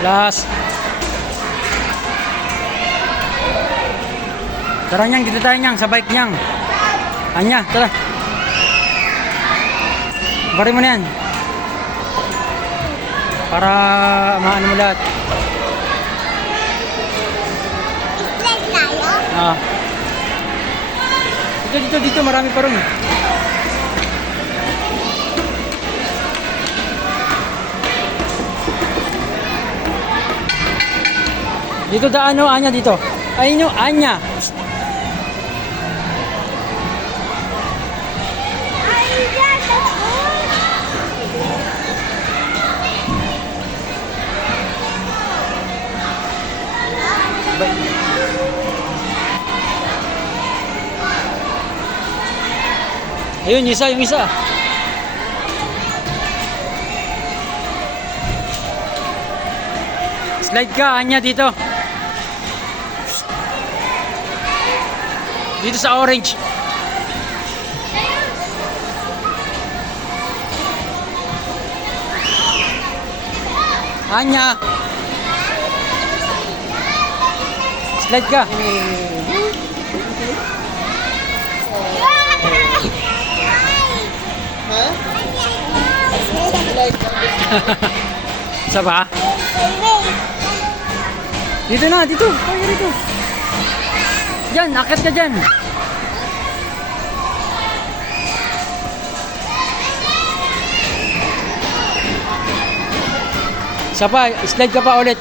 Last. Tara Nyang, dito tayo Nyang, sa bike Nyang. Anya, tara. Bari mo na yan. Para maano mo lahat. Slide tayo? Ah. Dito, marami pa rin. Dito daan no, Anya dito. Ayun yung Anya. Ay, dyan ako. Ayun, yung isa. Slide ka, Anya, dito. Dito sa orange. Anya. Slide ka. Isa ba? Dito na, dito. Kaya dito. Diyan, akit ka dyan. Isa pa, slide ka pa ulit.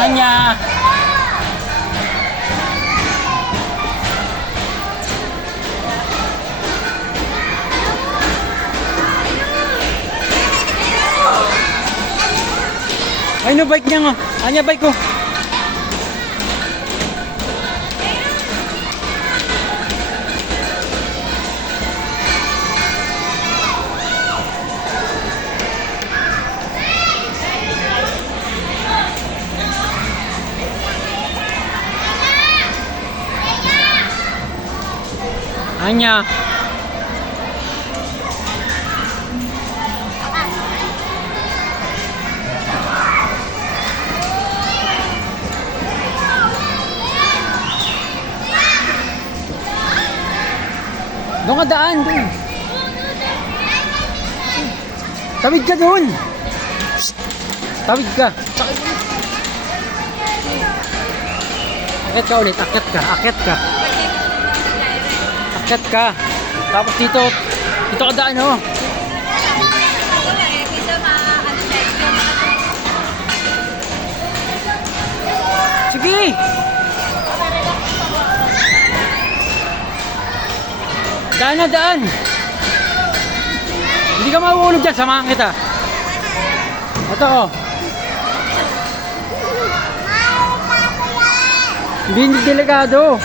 Anya. Ay no, bike niya nga. Anya, bike ko. Anya. Doon ka daan, doon. Tawid ka doon. Tawid ka. Akit ka ulit, akit ka. Akit ka. Tapos dito ka daan, oh. Sige. Daan na, daan. Hindi ka mahuhulog dyan, samahan kita. Ito, oh. Hindi delikado.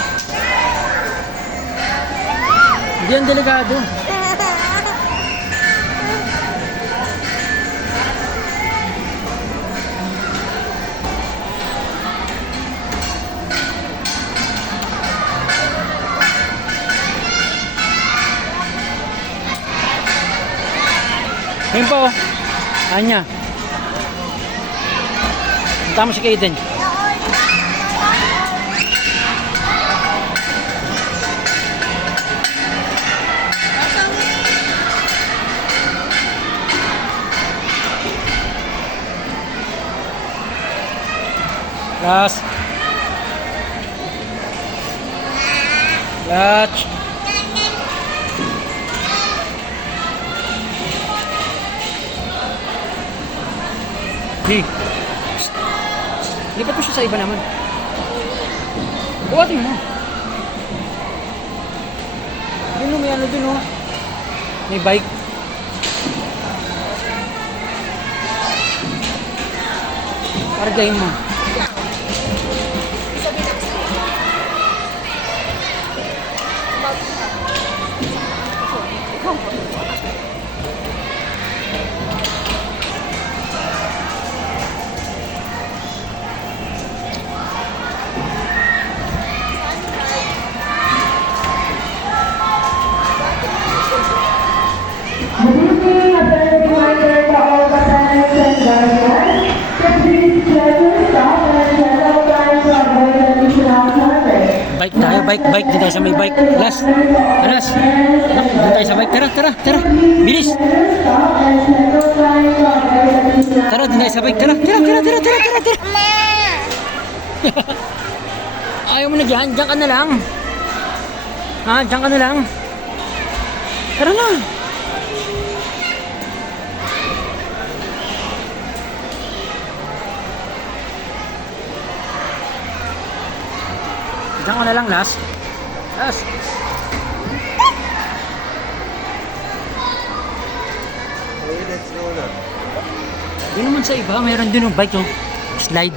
Hindi yan delikado. Ayun po, Anya. Tama si Kaiden. Last. Clutch. Hey. Lipat mo siya sa iba naman. Buhatin mo. Yun o, may ano dun o. May bike. Pargayin mo. bike. Doon tayo sa may bike. Last. Alas. Doon tayo sa bike. Tara. Bilis. Tara, doon tayo sa bike. Tara. Ma! Ayaw mo na dyan. Diyan ka na lang. Ha? Diyan ka na lang. Tara na. Diyan ka na lang, Las. Okay, let's go na. Di naman sa iba, mayroon din yung bike, oh. Slide.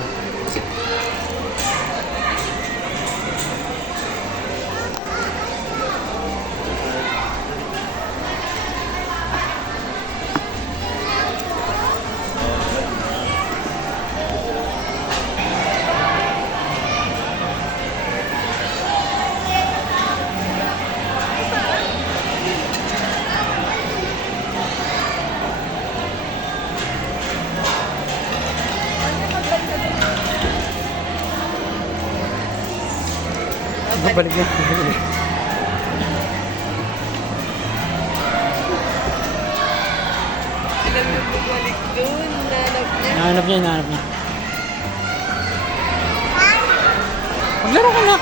Balik niya. Alam mo bumalik doon, nanap niya. Nahanap niya. Maglaro ka na.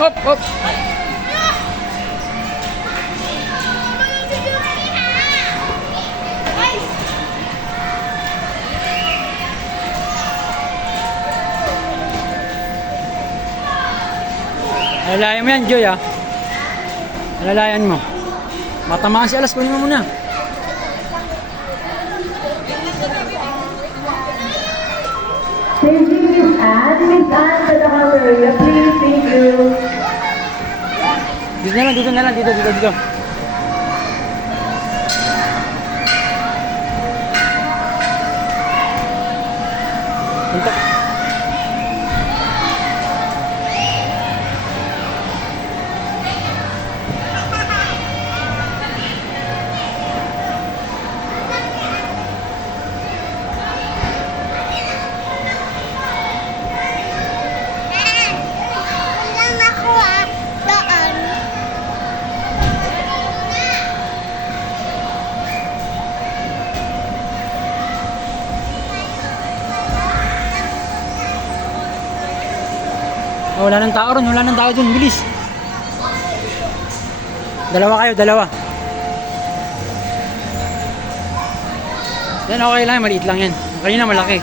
Hop. Alalayan mo yan, Joy, ah. Alalayan mo. Matamaan si Alas, kunin mo muna. Changing Miss Anne to the hall area, please. Thank you. Dito na lang. Dito. Punta. Wala ako doon. Oh, wala nang tao dun. Bilis. Dalawa kayo. Yan, okay lang. Maliit lang yan. Kanina malaki.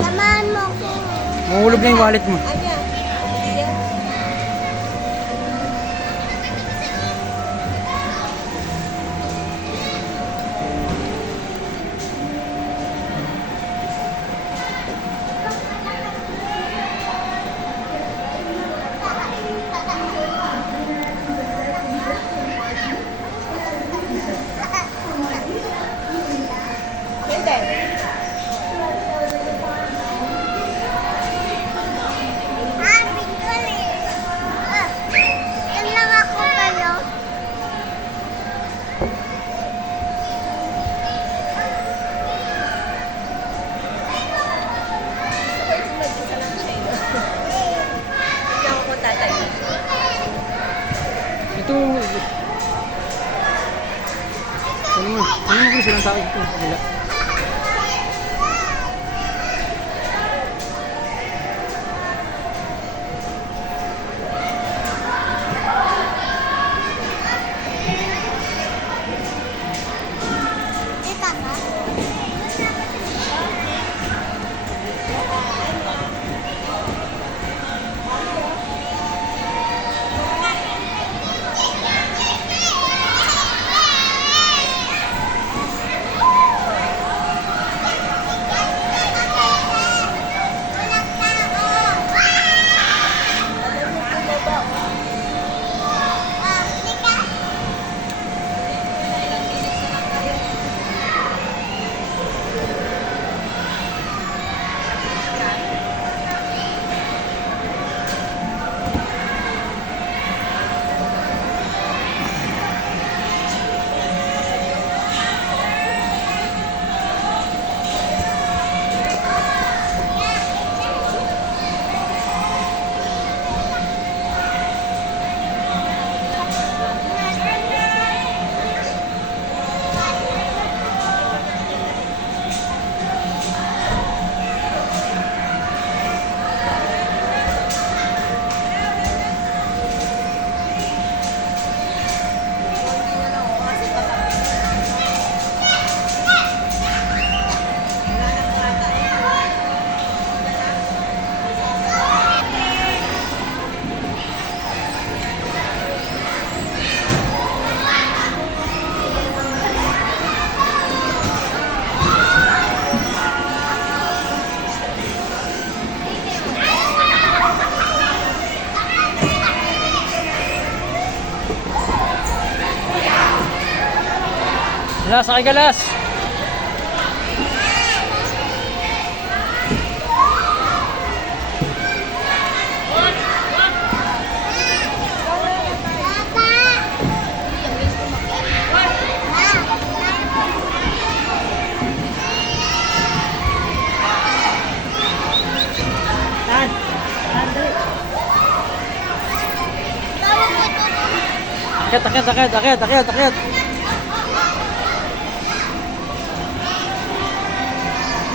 Samahan mo ko. Mahulog na yung wallet mo. Anya, Iya. Hindi. Yan lang ako kayo. Mag-isa lang siya. Hindi ako tatayo. Ito. Ano mo gusto ng tao ito? Wala. Tita ka? Galas, sakay galas. Akyat.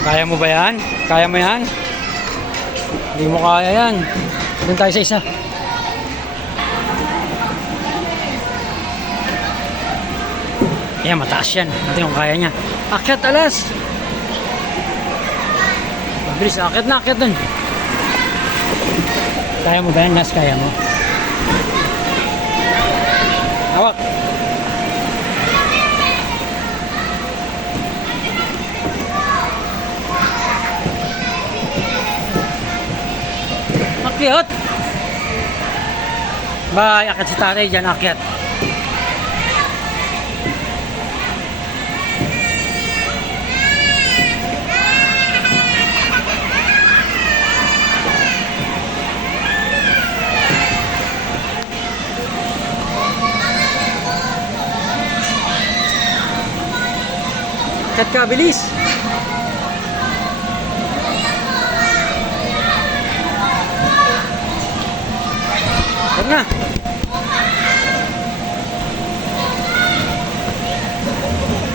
Kaya mo ba yan? Kaya mo yan? Hindi mo kaya yan. Doon tayo sa isa. Yan, mataas yan. Natin kung kaya niya. Akyat, alas! Mabilis, akyat dun. Kaya mo ba yan, Nas? Kaya mo? Hawak. Akyat! Bye, akyat si tatay dyan, akyat. Akyat ka, bilis! Huwag na!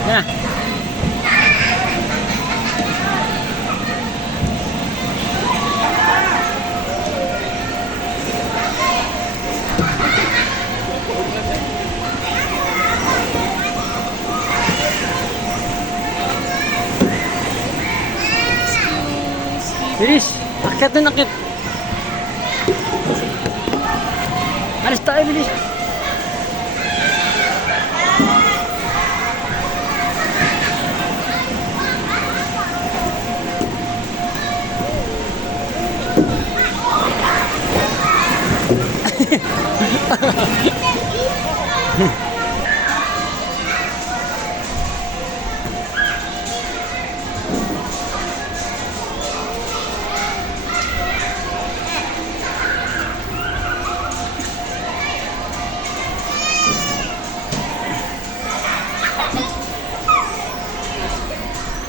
Yan na! Bilis! Akyat na, akyat! Alis tayo, bilis!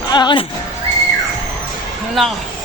Ako na! Wala ako.